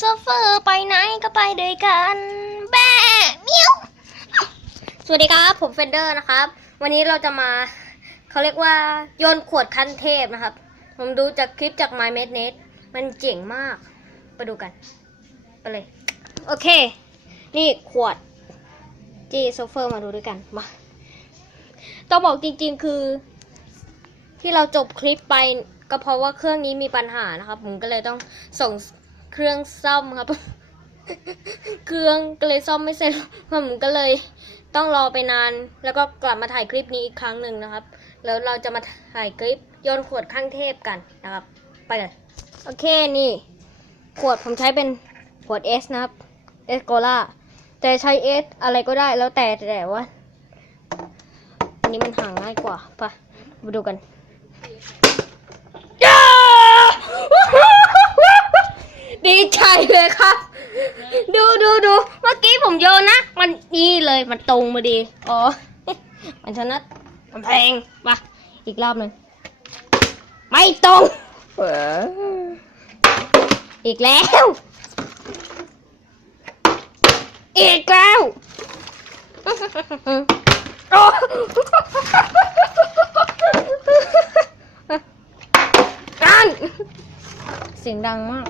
โซเฟอร์ไปไหนก็ไปด้วยกันแบะเมียวสวัสดีครับ ผมเฟนเดอร์นะครับ วันนี้เราจะมาเขาเรียกว่าโยนขวดคันเทพนะครับ ผมดูจากคลิปจาก My m a d n e t มันเจ๋งมาก ไปดูกัน ไปเลย โอเค นี่ขวดจีโซเฟอร์มาดูด้วยกันมาต้องบอกจริงๆคือ ที่เราจบคลิปไปก็เพราะว่าเครื่องนี้มีปัญหานะครับ ผมก็เลยต้องส่ง เครื่องซ่อมครับ เครื่องก็เลยซ่อมไม่เสร็จผมก็เลยต้องรอไปนาน แล้วก็กลับมาถ่ายคลิปนี้อีกครั้งหนึ่งนะครับ แล้วเราจะมาถ่ายคลิปโยนขวดข้างเทพกันนะครับ ไปเลย โอเคนี่ ขวดผมใช้เป็นขวด S นะครับ S โกล่าแต่ใช้ S อะไรก็ได้แล้วแต่แต่ว่าอันนี้มันห่างง่ายกว่าไปมาดูกัน ดีใจเลยครับ ดูดูเมื่อกี้ผมโยนนะ มันนี่เลยมันตรงมาดี อ๋อ มันชนะมันแพงมาอีกรอบหนึ่งไม่ตรง อีกแล้ว อีกแล้วโอ้กันเสียงดังมาก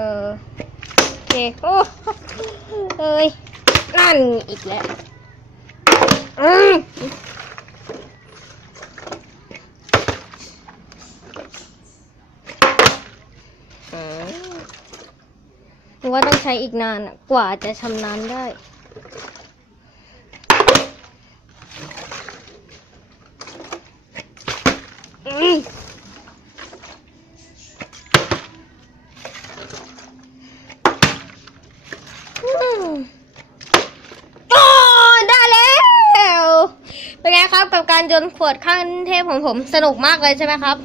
เออโอเคโอ้เอ้ยนั่นอีกแล้วอืมหรือว่าต้องใช้อีกนานกว่าจะชำนาญได้อืมอืมโอ้ได้แล้ว เป็นไง ครับกับการโยนขวดข้างเทพของผมสนุกมากเลยใช่ไหมครับ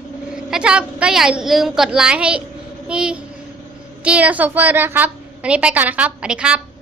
ถ้าชอบก็อย่าลืมกดไลค์ให้จีและโซเฟอร์ด้วยนะครับ วันนี้ไปก่อนนะครับสวัสดีครับ